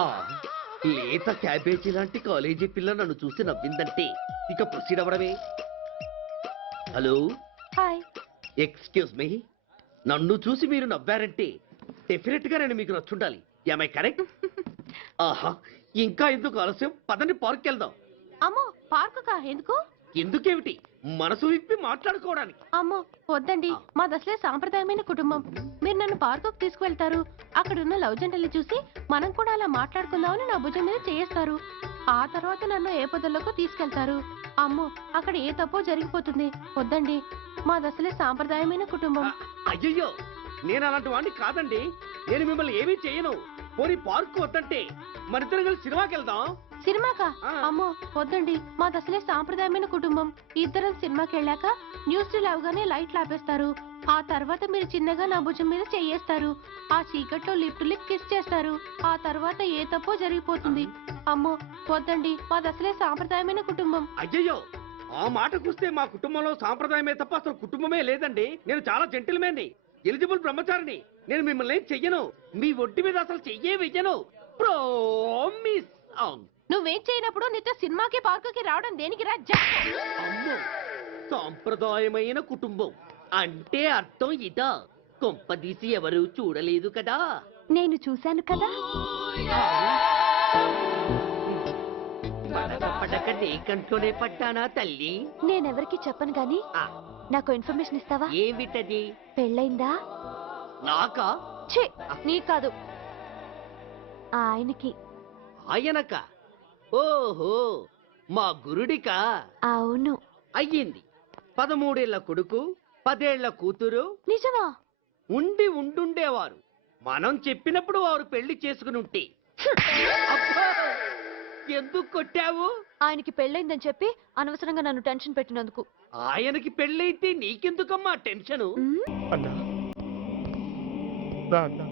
ఆ లేత క్యాబేజీ లాంటి కాలేజీ పిల్ల నన్ను చూసి నవ్విందంటే ఇక ప్రొసీడ్ అవ్వడమే. Hello, hi. Excuse me. నన్ను చూసి మీరు నవ్వారంటే డెఫినెట్ గా నేను మీకు నచ్చుండాలి. I correct? ఆహా, ఇంకా ఎందుకు ఆలస్యం? పదండి పార్క్ వెళ్దాం. అమ్మో, పార్కుకా? ఎందుకు? ఎందుకేమిటి, మనసు విప్పి మాట్లాడుకోవడానికి. అమ్మో వద్దండి, మాది అసలే సాంప్రదాయమైన కుటుంబం. మీరు నన్ను పార్కుకు తీసుకువెళ్తారు, అక్కడున్న లవ్ జంటలు చూసి మనం కూడా అలా మాట్లాడుకుందామని నా భుజం మీద చేస్తారు. ఆ తర్వాత నన్ను ఏ పొదల్లోకి తీసుకెళ్తారు. అమ్మో, అక్కడ ఏ తప్పో జరిగిపోతుంది. వద్దండి, మాది అసలే సాంప్రదాయమైన కుటుంబం. అయ్యయ్యో, నేను అలాంటి వాడిని కాదండి. నేను మిమ్మల్ని ఏమీ చేయను. పోనీ పార్క్ వద్దంటే మరిద్దరం కలిసి సినిమాకి వెళ్దాం. సినిమాకా? అమ్మో వద్దండి, మాది అసలే సాంప్రదాయమైన కుటుంబం. ఇద్దరం సినిమాకి వెళ్ళాక న్యూస్ అవగానే లైట్లు ఆపేస్తారు. ఆ తర్వాత మీరు చిన్నగా నా భుజం మీద చెయ్యేస్తారు. ఆ చీకట్లో లిప్ టు లిప్ కిస్ చేస్తారు. ఆ తర్వాత ఏ తప్పో జరిగిపోతుంది. అమ్మో వద్దండి, మాది అసలే సాంప్రదాయమైన కుటుంబం. అయ్యయ్యో, ఆ మాటకొస్తే మా కుటుంబంలో సాంప్రదాయమే తప్ప అసలు కుటుంబమే లేదండి. నేను చాలా జెంటిల్మెన్ని, ఎలిజిబుల్ బ్రహ్మచారిని. నేను మిమ్మల్ని ఏం చెయ్యను. మీ ఒంటి మీద అసలు చెయ్యే వెయ్యను. ప్రామిస్. నువ్వేం చేయనప్పుడు నీతో సినిమాకి పార్కుకి రావడం దేనికి రా? అమ్మో, సాంప్రదాయమైన కుటుంబం అంటే అర్థం ఇదా? కొంపదీసి ఎవరు చూడలేదు కదా? నేను చూశాను కదా. పడక నీ కంట్లోనే పడ్డానా తల్లి? నేనెవరికి చెప్పను గాని నాకు ఇన్ఫర్మేషన్ ఇస్తావా? ఏమిటది? పెళ్ళైందా? నాకా? ఛీ, నీ కాదు, ఆయనకి. ఆయనక? ఓహో, మా గురుడికా? అవును. అయ్యింది. 13 ఏళ్ల కొడుకు, 10 ఏళ్ల కూతురు. నిజమా? ఉండుండేవారు. మనం చెప్పినప్పుడు వారు పెళ్లి చేసుకుని ఉంటే. అబ్బా! ఎందుకు కొట్టావు? ఆయనకి పెళ్ళైందని చెప్పి అనవసరంగా నన్ను టెన్షన్ పెట్టినందుకు. ఆయనకి పెళ్ళైతే నీకెందుకమ్మా టెన్షను? అన్నా, రా అన్నా.